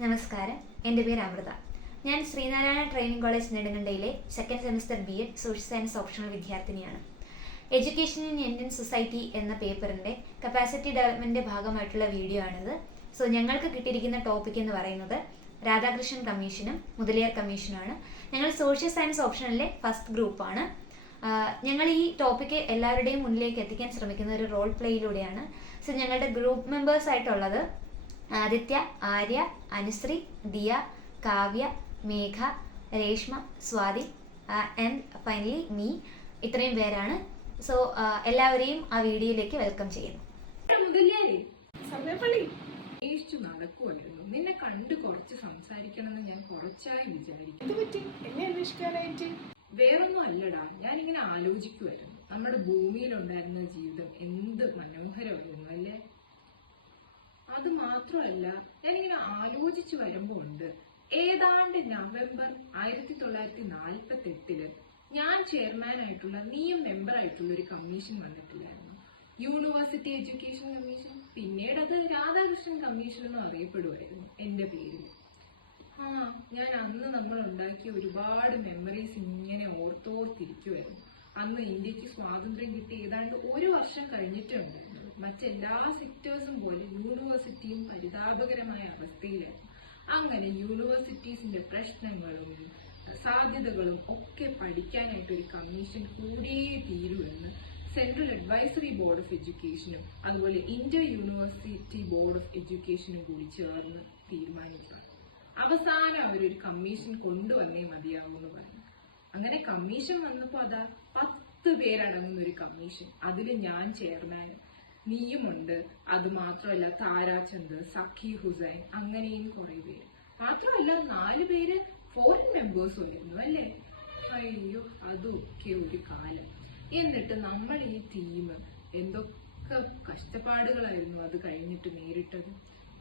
നമസ്കാരം, എൻ്റെ പേര് അമൃത. ഞാൻ ശ്രീനാരായണ ട്രെയിനിങ് കോളേജ് നെടുങ്കണ്ടയിലെ second semester BA social science optional വിദ്യാർത്ഥിനിയാണ്. എഡ്യൂക്കേഷൻ ഇൻ ഇന്ത്യൻ സൊസൈറ്റി എന്ന പേപ്പറിൻ്റെ കപ്പാസിറ്റി ഡെവലപ്മെൻറ്റിൻ്റെ ഭാഗമായിട്ടുള്ള വീഡിയോ ആണിത്. സോ ഞങ്ങൾക്ക് കിട്ടിയിരിക്കുന്ന ടോപ്പിക് എന്ന് പറയുന്നത് രാധാകൃഷ്ണൻ കമ്മീഷനും മുതലിയാർ കമ്മീഷനുമാണ്. ഞങ്ങൾ സോഷ്യൽ സയൻസ് ഓപ്ഷനിലെ ഫസ്റ്റ് ഗ്രൂപ്പാണ്. ഞങ്ങൾ ഈ ടോപ്പിക്ക് എല്ലാവരുടെയും മുന്നിലേക്ക് എത്തിക്കാൻ ശ്രമിക്കുന്ന ഒരു റോൾ പ്ലേയിലൂടെയാണ്. സോ ഞങ്ങളുടെ ഗ്രൂപ്പ് മെമ്പേഴ്സ് ആയിട്ടുള്ളത് Aditya, Arya, Anushree, Diya, Kavya, Megha, Reshma, Swathi and finally me. ഇത്രയും പേരാണ്. സോ എല്ലാവരെയും ആ വീഡിയോയിലേക്ക് വെൽക്കം ചെയ്യുന്നു. നടക്കുമായിരുന്നു. നിന്നെ കണ്ട് കുറച്ച് സംസാരിക്കണമെന്ന് ഞാൻ കുറച്ചായി വിചാരിക്കും. വേറൊന്നും അല്ലടാ, ഞാനിങ്ങനെ ആലോചിക്കുമായിരുന്നു. നമ്മുടെ ഭൂമിയിലുണ്ടായിരുന്ന ജീവിതം എന്ത് മനോഹരമായിരുന്നു അല്ലേ? അത് മാത്രമല്ല, ഞാനിങ്ങനെ ആലോചിച്ചു വരുമ്പോ ഉണ്ട്, ഏതാണ്ട് നവംബർ 1948 ഞാൻ ചെയർമാനായിട്ടുള്ള നീയും മെമ്പറായിട്ടുള്ള ഒരു കമ്മീഷൻ വന്നിട്ടില്ലായിരുന്നു, യൂണിവേഴ്സിറ്റി എഡ്യൂക്കേഷൻ കമ്മീഷൻ. പിന്നീട് അത് രാധാകൃഷ്ണൻ കമ്മീഷൻ എന്ന് അറിയപ്പെടുമായിരുന്നു എന്റെ പേരിൽ. ഞാൻ അന്ന് നമ്മൾ ഉണ്ടാക്കിയ ഒരുപാട് മെമ്മറീസ് ഇങ്ങനെ ഓർത്തോർത്തിരിക്കുമായിരുന്നു. അന്ന് ഇന്ത്യക്ക് സ്വാതന്ത്ര്യം കിട്ടി ഏതാണ്ട് ഒരു വർഷം കഴിഞ്ഞിട്ടുണ്ടായിരുന്നു. മറ്റെല്ലാ സെക്ടേഴ്സും പോലെ യൂണിവേഴ്സിറ്റിയും പരിതാപകരമായ അവസ്ഥയിലായിരുന്നു. അങ്ങനെ യൂണിവേഴ്സിറ്റീസിന്റെ പ്രശ്നങ്ങളും സാധ്യതകളും ഒക്കെ പഠിക്കാനായിട്ട് ഒരു കമ്മീഷൻ കൂടിയേ തീരുമെന്ന് സെൻട്രൽ അഡ്വൈസറി ബോർഡ് ഓഫ് എഡ്യൂക്കേഷനും അതുപോലെ ഇന്റർ യൂണിവേഴ്സിറ്റി ബോർഡ് ഓഫ് എഡ്യൂക്കേഷനും കൂടി ചേർന്ന് തീരുമാനിച്ചു. അവസാനം അവരൊരു കമ്മീഷൻ കൊണ്ടുവന്നേ മതിയാവുമെന്ന് പറഞ്ഞു. അങ്ങനെ കമ്മീഷൻ വന്നപ്പോ അതാ 10 പേരടങ്ങുന്ന ഒരു കമ്മീഷൻ. അതിൽ ഞാൻ ചെയർമാൻ, നീയുമുണ്ട്. അത് മാത്രമല്ല താരാചന്ദ്, സഖി ഹുസൈൻ, അങ്ങനെയും കുറെ പേര്. മാത്രമല്ല 4 പേര് ഫോറിൻ മെമ്പേഴ്സും ആയിരുന്നു അല്ലേ? അയ്യോ, അതൊക്കെ ഒരു കാലം. എന്നിട്ട് നമ്മൾ ഈ ടീം എന്തൊക്കെ കഷ്ടപ്പാടുകളായിരുന്നു അത് കഴിഞ്ഞിട്ട് നേരിട്ടത്.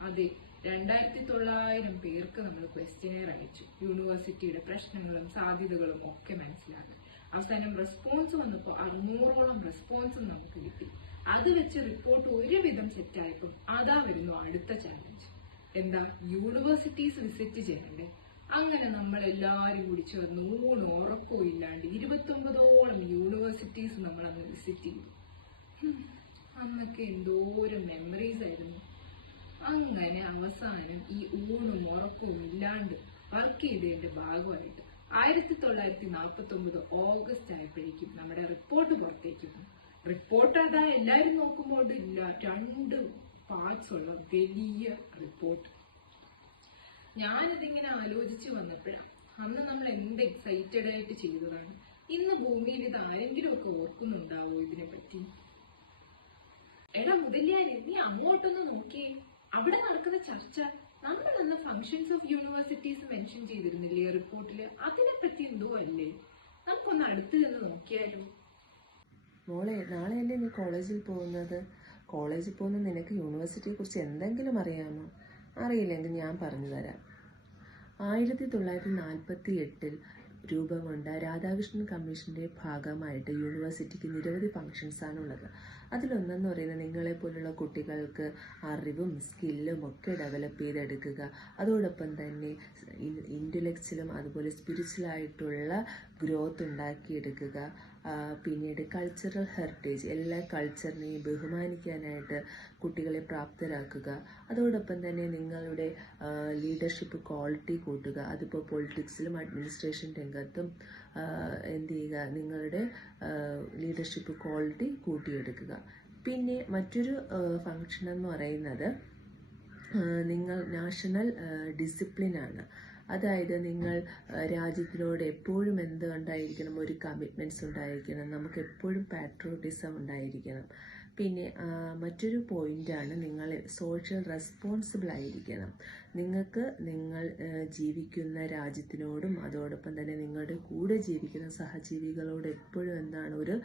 അതെ, 2900 പേർക്ക് നമ്മൾ ക്വസ്റ്റ്യനെയർ അയച്ചു, യൂണിവേഴ്സിറ്റിയുടെ പ്രശ്നങ്ങളും സാധ്യതകളും ഒക്കെ മനസ്സിലാക്കി. അവസാനം റെസ്പോൺസ് വന്നപ്പോൾ 600ഓളം റെസ്പോൺസും നമുക്ക് കിട്ടി. അത് വെച്ച് റിപ്പോർട്ട് ഒരുവിധം സെറ്റായപ്പോൾ അതാ വരുന്നു അടുത്ത ചാലഞ്ച്. എന്താ? യൂണിവേഴ്സിറ്റീസ് വിസിറ്റ് ചെയ്യണ്ടേ? അങ്ങനെ നമ്മൾ എല്ലാവരും കൂടി ചേർന്ന് ഊണോ ഉറക്കോ ഇല്ലാണ്ട് 29ഓളം യൂണിവേഴ്സിറ്റീസ് നമ്മൾ അന്ന് വിസിറ്റ് ചെയ്തു. അന്നൊക്കെ എന്തോരം മെമ്മറീസ് ആയിരുന്നു. അങ്ങനെ അവസാനം ഈ ഊണും ഉറക്കവും ഇല്ലാണ്ട് വർക്ക് ചെയ്തതിന്റെ ഭാഗമായിട്ട് 1949 ഓഗസ്റ്റ് ആയപ്പോഴേക്കും നമ്മുടെ റിപ്പോർട്ട് പുറത്തേക്ക് വന്നു. റിപ്പോർട്ട് അതാ എല്ലാവരും നോക്കുമ്പോൾ ഇല്ല, 2 പാർട്സ് ഉള്ള വലിയ റിപ്പോർട്ട്. ഞാനിതിങ്ങനെ ആലോചിച്ച് വന്നപ്പോഴാണ്, അന്ന് നമ്മൾ എന്ത് എക്സൈറ്റഡ് ആയിട്ട് ചെയ്തതാണ്. ഇന്ന് ഭൂമിയിൽ ഇത് ആരെങ്കിലും ഒക്കെ ഓർക്കുന്നുണ്ടാവോ ഇതിനെ പറ്റി? എടാ മുതലിയാരെ, നീ അങ്ങോട്ടൊന്ന് നോക്കിയേ. അവിടെ നടക്കുന്ന ചർച്ച നമ്മൾ അന്ന് ഫങ്ഷൻസ് ഓഫ് യൂണിവേഴ്സിറ്റീസ് മെൻഷൻ ചെയ്തിരുന്നില്ലേ റിപ്പോർട്ടില്? അതിനെ പറ്റി എന്തോ അല്ലേ? നമുക്കൊന്ന് അടുത്ത് നിന്ന് നോക്കിയാലോ? മോളെ, നാളെയല്ലേ നീ കോളേജിൽ പോകുന്നത്? കോളേജിൽ പോകുന്ന നിനക്ക് യൂണിവേഴ്സിറ്റിയെ കുറിച്ച് എന്തെങ്കിലും അറിയാമോ? അറിയില്ലെങ്കിൽ ഞാൻ പറഞ്ഞു തരാം. 1948 രൂപം കൊണ്ട രാധാകൃഷ്ണൻ കമ്മീഷന്റെ ഭാഗമായിട്ട് യൂണിവേഴ്സിറ്റിക്ക് നിരവധി ഫങ്ഷൻസ് ആണുള്ളത്. അതിലൊന്നെന്ന് പറയുന്നത് നിങ്ങളെപ്പോലുള്ള കുട്ടികൾക്ക് അറിവും സ്കില്ലും ഒക്കെ ഡെവലപ്പ് ചെയ്തെടുക്കുക, അതോടൊപ്പം തന്നെ ഇന്റലക്ച്വലും അതുപോലെ സ്പിരിച്വലായിട്ടുള്ള ഗ്രോത്ത് ഉണ്ടാക്കിയെടുക്കുക. പിന്നീട് കൾച്ചറൽ ഹെറിറ്റേജ്, എല്ലാ കൾച്ചറിനെയും ബഹുമാനിക്കാനായിട്ട് കുട്ടികളെ പ്രാപ്തരാക്കുക. അതോടൊപ്പം തന്നെ നിങ്ങളുടെ ലീഡർഷിപ്പ് ക്വാളിറ്റി കൂട്ടുക. അതിപ്പോൾ പൊളിറ്റിക്സിലും അഡ്മിനിസ്ട്രേഷൻ രംഗത്തും എന്ത് ചെയ്യുക, നിങ്ങളുടെ ലീഡർഷിപ്പ് ക്വാളിറ്റി കൂട്ടിയെടുക്കുക. പിന്നെ മറ്റൊരു ഫങ്ഷൻ എന്ന് പറയുന്നത് നിങ്ങൾ നാഷണൽ ഡിസിപ്ലിനാണ്. അതായത് നിങ്ങൾ രാജ്യത്തിനോട് എപ്പോഴും എന്തുണ്ടായിരിക്കണം, ഒരു കമ്മിറ്റ്മെൻറ്റ്സ് ഉണ്ടായിരിക്കണം, നമുക്ക് എപ്പോഴും പാട്രിയോട്ടിസം ഉണ്ടായിരിക്കണം. പിന്നെ മറ്റൊരു പോയിൻ്റാണ് നിങ്ങൾ സോഷ്യൽ റെസ്പോൺസിബിൾ ആയിരിക്കണം. നിങ്ങൾക്ക് നിങ്ങൾ ജീവിക്കുന്ന രാജ്യത്തിനോടും അതോടൊപ്പം തന്നെ നിങ്ങളുടെ കൂടെ ജീവിക്കുന്ന സഹജീവികളോട് എപ്പോഴും എന്താണ്, ഒരു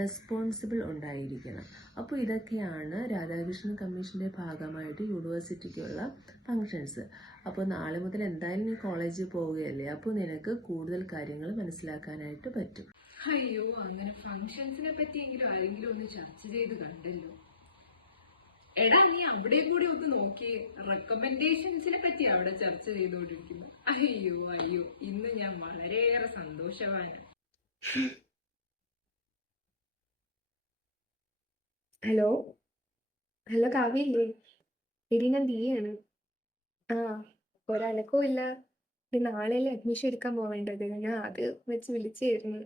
റെസ്പോൺസിബിൾ ഉണ്ടായിരിക്കണം. അപ്പോൾ ഇതൊക്കെയാണ് രാധാകൃഷ്ണൻ കമ്മീഷൻ്റെ ഭാഗമായിട്ട് യൂണിവേഴ്സിറ്റിക്കുള്ള ഫങ്ഷൻസ്. അപ്പോൾ നാളെ മുതൽ എന്തായാലും നീ കോളേജിൽ പോവുകയല്ലേ, അപ്പോൾ നിനക്ക് കൂടുതൽ കാര്യങ്ങൾ മനസ്സിലാക്കാനായിട്ട് പറ്റും. അയ്യോ, അങ്ങനെ ഫങ്ഷൻസിനെ പറ്റിയെങ്കിലും ആരെങ്കിലും ഒന്ന് ചർച്ച ചെയ്ത് കണ്ടല്ലോ. എടാ നീ അവിടെ കൂടി ഒന്ന് നോക്കി, റെക്കമെൻഡേഷൻസിനെ പറ്റി അവിടെ ചർച്ച ചെയ്തുകൊണ്ടിരിക്കുന്നു. അയ്യോ അയ്യോ, ഇന്ന് ഞാൻ വളരെയേറെ സന്തോഷവാനാണ്. ഹലോ ഹലോ കാവ്യല്ലേ? എടി ഞാൻ ദിയാണ്. ആ, ഒരനക്കവും ഇല്ല. ഇത് നാളെയല്ലേ അഡ്മിഷൻ എടുക്കാൻ പോവേണ്ടത്. ഞാൻ അത് വെച്ച് വിളിച്ചായിരുന്നു.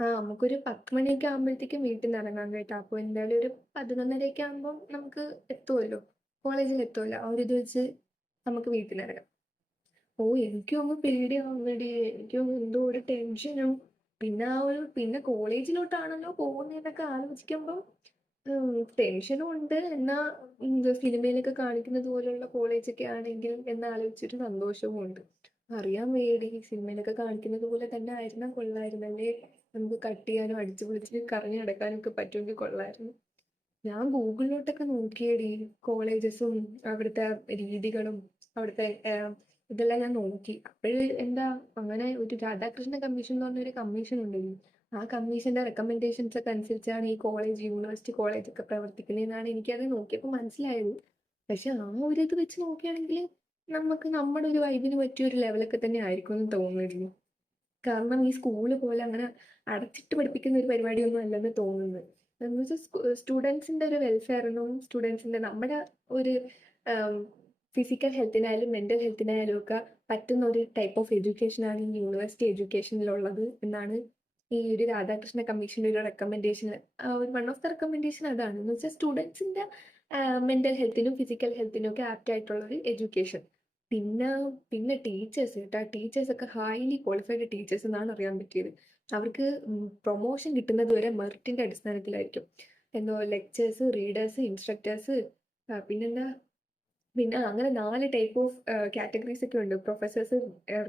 നമുക്കൊരു 10 മണിയൊക്കെ ആകുമ്പോഴത്തേക്കും വീട്ടിൽ നിന്ന് ഇറങ്ങാൻ കേട്ടോ. അപ്പോൾ എന്തായാലും ഒരു 11:30 ആകുമ്പം നമുക്ക് എത്തുമല്ലോ, കോളേജിൽ എത്തുമല്ലോ. ആ ഒരു ഇത് വെച്ച് നമുക്ക് വീട്ടിൽ നിന്ന് ഇറങ്ങാം. എനിക്കും അങ്ങ് പേടിയാവുന്നെടി. എനിക്കും എന്തോ ഒരു ടെൻഷനും. പിന്നെ കോളേജിലോട്ടാണല്ലോ പോകുന്നതെന്നൊക്കെ ആലോചിക്കുമ്പം ടെൻഷനും ഉണ്ട്. എന്നാ സിനിമയിലൊക്കെ കാണിക്കുന്നത് പോലെയുള്ള കോളേജൊക്കെ ആണെങ്കിൽ എന്നാലോചിച്ചൊരു സന്തോഷവും ഉണ്ട്. അറിയാൻ വയ്യടി, സിനിമയിലൊക്കെ കാണിക്കുന്നത് പോലെ തന്നെ ആയിരുന്നാൽ കൊള്ളായിരുന്നല്ലേ. നമുക്ക് കട്ട് ചെയ്യാനും അടിച്ചു പൊളിച്ച് കറങ്ങി നടക്കാനും ഒക്കെ പറ്റുമെങ്കിൽ കൊള്ളായിരുന്നു. ഞാൻ ഗൂഗിളിലോട്ടൊക്കെ നോക്കിയടി, കോളേജസും അവിടുത്തെ രീതികളും അവിടുത്തെ ഇതെല്ലാം ഞാൻ നോക്കി. അപ്പോഴ് എന്താ, അങ്ങനെ ഒരു രാധാകൃഷ്ണ കമ്മീഷൻ എന്ന് പറഞ്ഞൊരു കമ്മീഷൻ ഉണ്ടല്ലോ. ആ കമ്മീഷന്റെ റെക്കമെൻഡേഷൻസ് ഒക്കെ അനുസരിച്ചാണ് ഈ യൂണിവേഴ്സിറ്റി കോളേജൊക്കെ പ്രവർത്തിക്കുന്നതെന്നാണ് എനിക്കത് നോക്കിയപ്പോൾ മനസ്സിലായത്. പക്ഷെ ആ ഒരു ഇത് വെച്ച് നോക്കുകയാണെങ്കിൽ നമുക്ക് നമ്മുടെ ഒരു വൈബിന് പറ്റിയ ഒരു ലെവലൊക്കെ തന്നെ ആയിരിക്കും എന്ന് തോന്നുന്നു. കാരണം ഈ സ്കൂള് പോലെ അങ്ങനെ അടച്ചിട്ട് പഠിപ്പിക്കുന്ന ഒരു പരിപാടിയൊന്നും അല്ലെന്ന് തോന്നുന്നത്. എന്ന് വെച്ചാൽ സ്റ്റുഡൻസിന്റെ ഒരു വെൽഫെയറിനും സ്റ്റുഡൻസിന്റെ നമ്മുടെ ഒരു ഫിസിക്കൽ ഹെൽത്തിനായാലും മെന്റൽ ഹെൽത്തിനായാലും ഒക്കെ പറ്റുന്ന ഒരു ടൈപ്പ് ഓഫ് എഡ്യൂക്കേഷനാണ് ഈ യൂണിവേഴ്സിറ്റി എഡ്യൂക്കേഷനിലുള്ളത് എന്നാണ് ഈ ഒരു രാധാകൃഷ്ണ കമ്മീഷന്റെ ഒരു recommendation. One of the recommendation അതാണ്. എന്ന് വെച്ചാൽ സ്റ്റുഡൻസിന്റെ മെന്റൽ ഹെൽത്തിനും ഫിസിക്കൽ ഹെൽത്തിനും ഒക്കെ ആപ്റ്റ് ആയിട്ടുള്ള ഒരു എഡ്യൂക്കേഷൻ. പിന്നെ ടീച്ചേഴ്സ് കേട്ടോ, ടീച്ചേഴ്സൊക്കെ ഹൈലി ക്വാളിഫൈഡ് ടീച്ചേഴ്സ് എന്നാണ് അറിയാൻ പറ്റിയത്. അവർക്ക് പ്രൊമോഷൻ കിട്ടുന്നത് വരെ മെറിറ്റിന്റെ അടിസ്ഥാനത്തിലായിരിക്കും. എന്തോ ലെക്ചേഴ്സ്, റീഡേഴ്സ്, ഇൻസ്ട്രക്ടേഴ്സ്, പിന്നെന്താ, പിന്നെ അങ്ങനെ 4 ടൈപ്പ് ഓഫ് കാറ്റഗറീസ് ഒക്കെ ഉണ്ട്. പ്രൊഫസേഴ്സ്,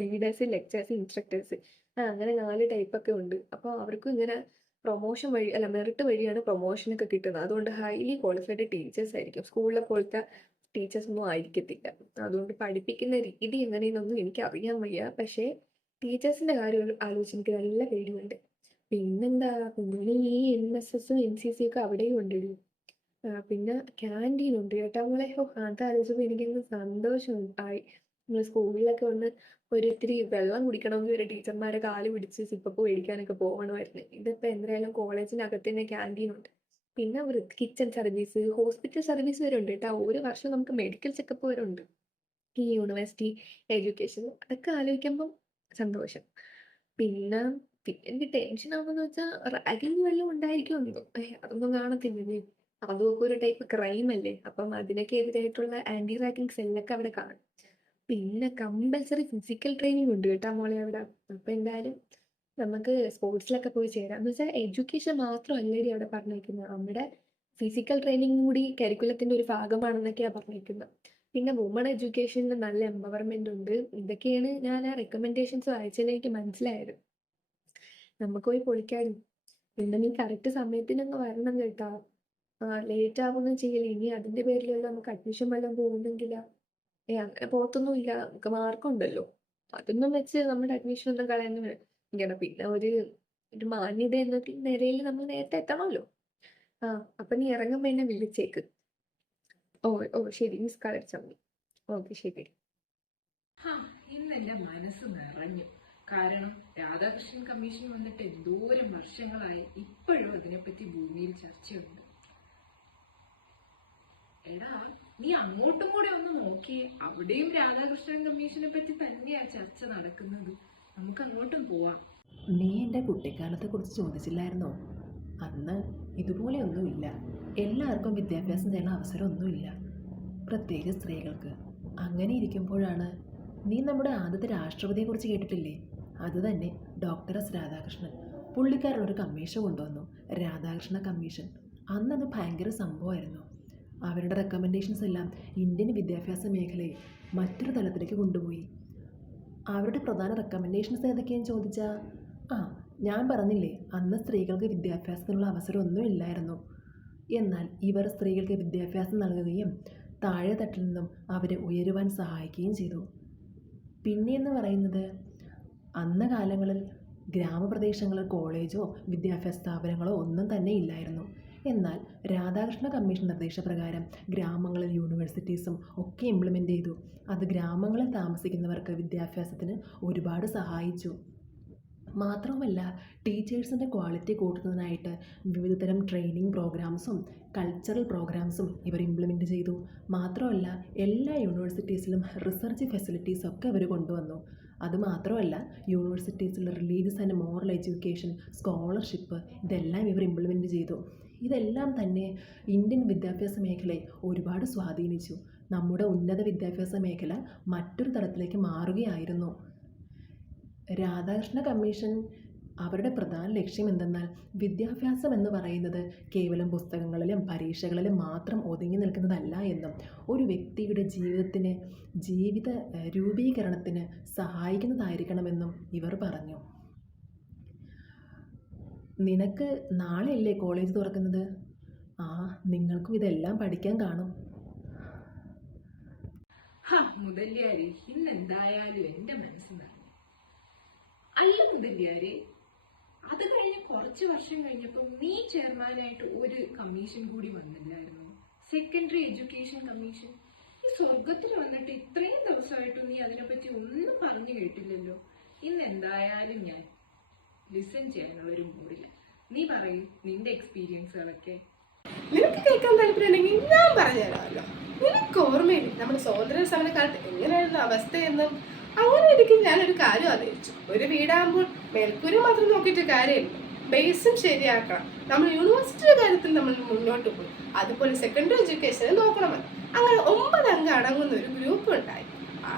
റീഡേഴ്സ്, ലെക്ചേഴ്സ്, ഇൻസ്ട്രക്ടേഴ്സ്, അങ്ങനെ 4 ടൈപ്പൊക്കെ ഉണ്ട്. അപ്പോൾ അവർക്കും ഇങ്ങനെ പ്രൊമോഷൻ വഴി, അല്ല മെറിറ്റ് വഴിയാണ് പ്രൊമോഷനൊക്കെ കിട്ടുന്നത്. അതുകൊണ്ട് ഹൈലി ക്വാളിഫൈഡ് ടീച്ചേഴ്സ് ആയിരിക്കും. സ്കൂളിലെ പോലത്തെ ടീച്ചേഴ്സ് ഒന്നും ആയിരിക്കത്തില്ല. അതുകൊണ്ട് പഠിപ്പിക്കുന്ന രീതി എങ്ങനെയെന്നൊന്നും എനിക്ക് അറിയാൻ വയ്യ. പക്ഷേ ടീച്ചേഴ്സിന്റെ കാര്യം ആലോചിച്ച് എനിക്ക് നല്ല പേടിയുണ്ട്. പിന്നെന്താ, പിന്നെ ഈ NSS, NCC ഒക്കെ അവിടെയും ഉണ്ടല്ലോ. പിന്നെ ക്യാൻറ്റീൻ ഉണ്ട് കേട്ടോ മോളെ. അതാലോചിച്ചപ്പോൾ എനിക്കങ്ങ് സന്തോഷം ആയി. നമ്മൾ സ്കൂളിലൊക്കെ വന്ന് ഒരിത്തിരി വെള്ളം കുടിക്കണമെങ്കിൽ ഒരു ടീച്ചർമാരെ കാല് പിടിച്ച് സിപ്പപ്പ് മേടിക്കാനൊക്കെ പോകണമായിരുന്നു. ഇതിപ്പോൾ എന്തായാലും കോളേജിനകത്ത് തന്നെ ക്യാൻറ്റീൻ ഉണ്ട്. പിന്നെ കിച്ചൺ സർവീസ്, ഹോസ്പിറ്റൽ സർവീസ് വരെ ഉണ്ട് കേട്ടോ. ഒരു വർഷം നമുക്ക് മെഡിക്കൽ ചെക്കപ്പ് വരെ ഉണ്ട് ഈ യൂണിവേഴ്സിറ്റി എഡ്യൂക്കേഷൻ. അതൊക്കെ ആലോചിക്കുമ്പം സന്തോഷം. പിന്നെ എനിക്ക് ടെൻഷൻ ആവുമെന്ന് വെച്ചാൽ റാഗിങ് വല്ലതും ഉണ്ടായിരിക്കുമെന്നോ. അതൊന്നും കാണത്തില്ലേ. അതൊക്കെ ഒരു ടൈപ്പ് ക്രൈം അല്ലേ. അപ്പം അതിനൊക്കെ എതിരായിട്ടുള്ള ആന്റി റാഗിങ് സെല്ലൊക്കെ അവിടെ കാണും. പിന്നെ കമ്പൽസറി ഫിസിക്കൽ ട്രെയിനിങ് ഉണ്ട് കേട്ടോ മോളെ അവിടെ. അപ്പം എന്തായാലും നമുക്ക് സ്പോർട്സിലൊക്കെ പോയി ചേരാം. എന്ന് വെച്ചാൽ എഡ്യൂക്കേഷൻ മാത്രമല്ലേടി അവിടെ പറഞ്ഞിരിക്കുന്നത്, നമ്മുടെ ഫിസിക്കൽ ട്രെയിനിങ് കൂടി കരിക്കുലത്തിന്റെ ഒരു ഭാഗമാണെന്നൊക്കെയാണ് പറഞ്ഞിരിക്കുന്നത്. പിന്നെ വുമൺ എഡ്യൂക്കേഷനിൽ നല്ല എംപവർമെന്റ് ഉണ്ട്. ഇതൊക്കെയാണ് ഞാൻ ആ റെക്കമെൻഡേഷൻസ് വായിച്ചതിൽ എനിക്ക് മനസ്സിലായത്. നമുക്ക് പോയി പൊളിക്കാനും. പിന്നെ നീ കറക്റ്റ് സമയത്തിനൊന്ന് വരണം കേട്ടോ. ലേറ്റ് ആവുകയൊന്നും ചെയ്യില്ല. ഇനി അതിന്റെ പേരിലല്ല നമുക്ക് അഡ്മിഷൻ വല്ലതും പോകുന്നെങ്കിലാ. അങ്ങനെ പോകത്തൊന്നുമില്ല, നമുക്ക് മാർക്കുണ്ടല്ലോ. അതൊന്നും വെച്ച് നമ്മുടെ അഡ്മിഷൻ ഒന്നും കളയാനും വേണം. പിന്നെ ഒരു മാന്യത എന്ന നിലയിൽ നമ്മൾ നേരത്തെ എത്തണമല്ലോ. അപ്പൊ നീ ഇറങ്ങുമ്പോ എന്നെ വിളിച്ചേക്ക്. ശരി, മിസ് കാൾ അടിച്ചാൽ മതി. ഓക്കെ, ശരി. ഇന്ന് എന്റെ മനസ്സ് നിറഞ്ഞു. കാരണം രാധാകൃഷ്ണൻ കമ്മീഷൻ വന്നിട്ട് എന്തോരം വർഷങ്ങളായി, ഇപ്പോഴും അതിനെപ്പറ്റി ഭൂമിയിൽ ചർച്ചയുണ്ട്. എടാ നീ അങ്ങോട്ടും കൂടെ ഒന്ന് നോക്കിയേ, അവിടെയും രാധാകൃഷ്ണൻ കമ്മീഷനെ പറ്റി തന്നെയാ ചർച്ച നടക്കുന്നത്. നമുക്ക് അങ്ങോട്ടും പോവാം. നീ എൻ്റെ കുട്ടിക്കാലത്തെ കുറിച്ച് ചോദിച്ചില്ലായിരുന്നോ? അന്ന് ഇതുപോലെയൊന്നുമില്ല. എല്ലാവർക്കും വിദ്യാഭ്യാസം ചെയ്യുന്ന അവസരമൊന്നുമില്ല, പ്രത്യേകിച്ച് സ്ത്രീകൾക്ക്. അങ്ങനെ ഇരിക്കുമ്പോഴാണ് നീ നമ്മുടെ ആദ്യത്തെ രാഷ്ട്രപതിയെക്കുറിച്ച് കേട്ടിട്ടില്ലേ? അത് തന്നെ ഡോക്ടർ എസ് രാധാകൃഷ്ണൻ. പുള്ളിക്കാരനൊരു കമ്മീഷൻ കൊണ്ടുവന്നു, രാധാകൃഷ്ണ കമ്മീഷൻ. അന്നത് ഭയങ്കര സംഭവമായിരുന്നു. അവരുടെ റെക്കമെൻഡേഷൻസ് എല്ലാം ഇന്ത്യൻ വിദ്യാഭ്യാസ മേഖലയെ മറ്റൊരു തലത്തിലേക്ക് കൊണ്ടുപോയി. അവരുടെ പ്രധാന റെക്കമെൻഡേഷൻസ് ഏതൊക്കെയാണെന്ന് ചോദിച്ചാൽ, ഞാൻ പറഞ്ഞില്ലേ, അന്ന് സ്ത്രീകൾക്ക് വിദ്യാഭ്യാസത്തിനുള്ള അവസരമൊന്നും ഇല്ലായിരുന്നു. എന്നാൽ ഇവർ സ്ത്രീകൾക്ക് വിദ്യാഭ്യാസം നൽകുകയും താഴെ തട്ടിൽ നിന്നും അവരെ ഉയരുവാൻ സഹായിക്കുകയും ചെയ്തു. പിന്നെയെന്ന് പറയുന്നത്, അന്ന കാലങ്ങളിൽ ഗ്രാമപ്രദേശങ്ങളിൽ കോളേജോ വിദ്യാഭ്യാസ സ്ഥാപനങ്ങളോ ഒന്നും തന്നെ ഇല്ലായിരുന്നു. എന്നാൽ രാധാകൃഷ്ണ കമ്മീഷൻ നിർദ്ദേശപ്രകാരം ഗ്രാമങ്ങളിൽ യൂണിവേഴ്സിറ്റീസും ഒക്കെ ഇംപ്ലിമെൻ്റ് ചെയ്തു. അത് ഗ്രാമങ്ങളിൽ താമസിക്കുന്നവർക്ക് വിദ്യാഭ്യാസത്തിന് ഒരുപാട് സഹായിച്ചു. മാത്രവുമല്ല, ടീച്ചേഴ്സിൻ്റെ ക്വാളിറ്റി കൂട്ടുന്നതിനായിട്ട് വിവിധതരം ട്രെയിനിങ് പ്രോഗ്രാംസും കൾച്ചറൽ പ്രോഗ്രാംസും ഇവർ ഇംപ്ലിമെൻ്റ് ചെയ്തു. മാത്രമല്ല, എല്ലാ യൂണിവേഴ്സിറ്റീസിലും റിസർച്ച് ഫെസിലിറ്റീസൊക്കെ അവർ കൊണ്ടുവന്നു. അതുമാത്രമല്ല, യൂണിവേഴ്സിറ്റീസിൽ religious and moral education, scholarship ഇതെല്ലാം ഇവർ ഇംപ്ലിമെൻ്റ് ചെയ്തു. ഇതെല്ലാം തന്നെ ഇന്ത്യൻ വിദ്യാഭ്യാസ മേഖലയെ ഒരുപാട് സ്വാധീനിച്ചു. നമ്മുടെ ഉന്നത വിദ്യാഭ്യാസ മേഖല മറ്റൊരു തലത്തിലേക്ക് മാറുകയായിരുന്നു. രാധാകൃഷ്ണ കമ്മീഷൻ അവരുടെ പ്രധാന ലക്ഷ്യം എന്തെന്നാൽ വിദ്യാഭ്യാസം എന്ന് പറയുന്നത് കേവലം പുസ്തകങ്ങളിലും പരീക്ഷകളിലും മാത്രം ഒതുങ്ങി നിൽക്കുന്നതല്ല എന്നും ഒരു വ്യക്തിയുടെ ജീവിത രൂപീകരണത്തിന് സഹായിക്കുന്നതായിരിക്കണമെന്നും ഇവർ പറഞ്ഞു. നിനക്ക് നാളെയല്ലേ കോളേജ് തുറക്കുന്നത്? നിങ്ങൾക്കും ഇതെല്ലാം പഠിക്കാൻ കാണും. മുതല്യാരെ, ഇന്നെന്തായാലും എന്റെ മനസ്സിലാണ്. അല്ല മുതല്യാരെ, അത് കഴിഞ്ഞ് കുറച്ച് വർഷം കഴിഞ്ഞപ്പോൾ നീ ചെയർമാനായിട്ട് ഒരു കമ്മീഷൻ കൂടി വന്നില്ലായിരുന്നു, സെക്കൻഡറി എഡ്യൂക്കേഷൻ കമ്മീഷൻ. ഈ സ്വർഗത്തിൽ വന്നിട്ട് ഇത്രയും ദിവസമായിട്ടും നീ അതിനെപ്പറ്റി ഒന്നും പറഞ്ഞു കേട്ടില്ലല്ലോ. ഇന്ന് എന്തായാലും ഞാൻ ലിസൺ ചെയ്യാനുള്ള ഒരു മൂഡിൽ. നീ പറയൂ നിന്റെ എക്സ്പീരിയൻസുകളൊക്കെ. നിനക്ക് കേൾക്കാൻ താല്പര്യമുണ്ടെങ്കിൽ ഞാൻ പറഞ്ഞുതരാമല്ലോ. നിനക്ക് ഓർമ്മയില്ല നമ്മുടെ സ്വാതന്ത്ര്യ സമരക്കാലത്ത് എങ്ങനെയായിരുന്നു അവസ്ഥയെന്നും? അങ്ങനെ ഇരിക്കും ഞാനൊരു കാര്യം ആലോചിച്ചു. ഒരു വീടാകുമ്പോൾ മേൽക്കൂര മാത്രം നോക്കിയിട്ട് കാര്യമില്ല, ബേസും ശരിയാക്കണം. നമ്മൾ യൂണിവേഴ്സിറ്റിയുടെ കാര്യത്തിൽ നമ്മൾ മുന്നോട്ട് പോയി, അതുപോലെ സെക്കൻഡറി എഡ്യൂക്കേഷനെ നോക്കണമെന്ന്. അങ്ങനെ 9 അംഗം അടങ്ങുന്ന ഒരു ഗ്രൂപ്പ് ഉണ്ടായി.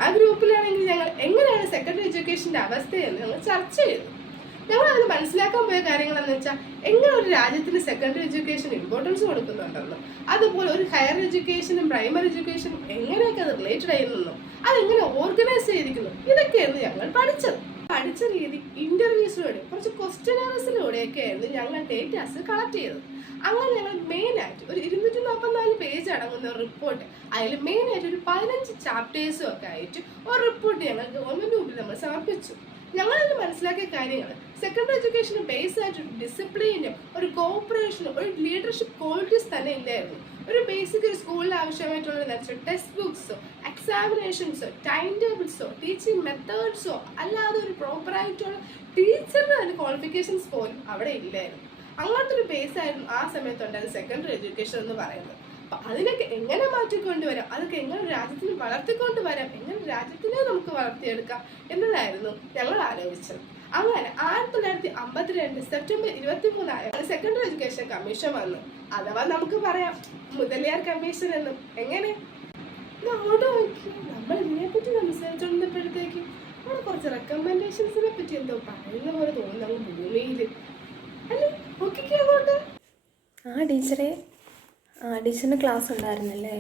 ആ ഗ്രൂപ്പിലാണെങ്കിൽ ഞങ്ങൾ എങ്ങനെയാണ് സെക്കൻഡറി എഡ്യൂക്കേഷൻ്റെ അവസ്ഥയെന്ന് ഞങ്ങൾ ചർച്ച ചെയ്തു. ഞങ്ങൾ അതിന് മനസ്സിലാക്കാൻ പോയ കാര്യങ്ങളെന്ന് വെച്ചാൽ എങ്ങനെ ഒരു രാജ്യത്തിന് സെക്കൻഡറി എഡ്യൂക്കേഷൻ ഇമ്പോർട്ടൻസ് കൊടുക്കുന്നുണ്ടെന്നും അതുപോലെ ഒരു ഹയർ എഡ്യൂക്കേഷനും പ്രൈമറി എഡ്യൂക്കേഷനും എങ്ങനെയൊക്കെ അത് റിലേറ്റഡ് ആയിരുന്നെന്നും അതെങ്ങനെ ഓർഗനൈസ് ചെയ്തിരിക്കുന്നു, ഇതൊക്കെയായിരുന്നു ഞങ്ങൾ പഠിച്ച രീതി ഇന്റർവ്യൂസിലൂടെ കുറച്ച് ക്വസ്റ്റ്യനേഴ്സിലൂടെയൊക്കെ ആയിരുന്നു ഞങ്ങൾ ഡേറ്റാസ് കളക്ട് ചെയ്തത്. അങ്ങനെ ഞങ്ങൾ മെയിനായിട്ട് ഒരു 244 പേജ് അടങ്ങുന്ന ഒരു റിപ്പോർട്ട്, അതിൽ മെയിനായിട്ട് ഒരു 15 ചാപ്റ്റേഴ്സും ഒക്കെ ആയിട്ട് ഒരു റിപ്പോർട്ട് ഞങ്ങൾ ഗവൺമെന്റ് മുമ്പിൽ നമ്മൾ സമർപ്പിച്ചു. ഞങ്ങളിന്ന് മനസ്സിലാക്കിയ കാര്യങ്ങൾ സെക്കൻഡറി എഡ്യൂക്കേഷന് ബേസ് ആയിട്ട് ഡിസിപ്ലിനും ഒരു കോപ്പറേഷനും ഒരു ലീഡർഷിപ്പ് ക്വാളിറ്റീസ് തന്നെ ഇല്ലായിരുന്നു. ഒരു ബേസിക് ഒരു സ്കൂളിൽ ആവശ്യമായിട്ടുള്ള ടെക്സ്റ്റ് ബുക്സോ എക്സാമിനേഷൻസോ ടൈം ടേബിൾസോ ടീച്ചിങ് മെത്തേഡ്സോ അല്ലാതെ ഒരു പ്രോപ്പറായിട്ടുള്ള ടീച്ചറിന്റെ തന്നെ ക്വാളിഫിക്കേഷൻസ് പോലും അവിടെ ഇല്ലായിരുന്നു. അങ്ങനത്തെ ഒരു ബേസ് ആയിരുന്നു ആ സമയത്തുണ്ടായിരുന്ന സെക്കൻഡറി എഡ്യൂക്കേഷൻ എന്ന് പറയുന്നത്. അപ്പൊ അതിനൊക്കെ എങ്ങനെ മാറ്റിക്കൊണ്ടുവരാം, അതൊക്കെ എങ്ങനെ രാജ്യത്തിന് വളർത്തിക്കൊണ്ടുവരാം, എങ്ങനെ രാജ്യത്തിനെ നമുക്ക് വളർത്തിയെടുക്കാം എന്നതായിരുന്നു ഞങ്ങൾ ആലോചിച്ചത്. അങ്ങനെ 1952 സെപ്റ്റംബർ 23 സെക്കൻഡറി എഡ്യൂക്കേഷൻ കമ്മീഷൻ വന്നു. അഥവാ നമുക്ക് പറയാം മുതലിയാർ കമ്മീഷൻ എന്നും. എങ്ങനെ അങ്ങോട്ട് നോക്കി നമ്മൾ ഇതിനെപ്പറ്റി സംസാരിച്ചുകൊണ്ടിരുന്നപ്പോഴത്തേക്ക് അവിടെ കുറച്ച് റെക്കമെൻഡേഷൻസിനെ പറ്റി എന്തോ പറയുന്ന പോലെ തോന്നുന്നു ഭൂമിയിൽ. അല്ലേ, നോക്കിക്കേ അങ്ങോട്ട്. ടീച്ചറെ, ടീച്ചറിന് ക്ലാസ് ഉണ്ടായിരുന്നല്ലേ?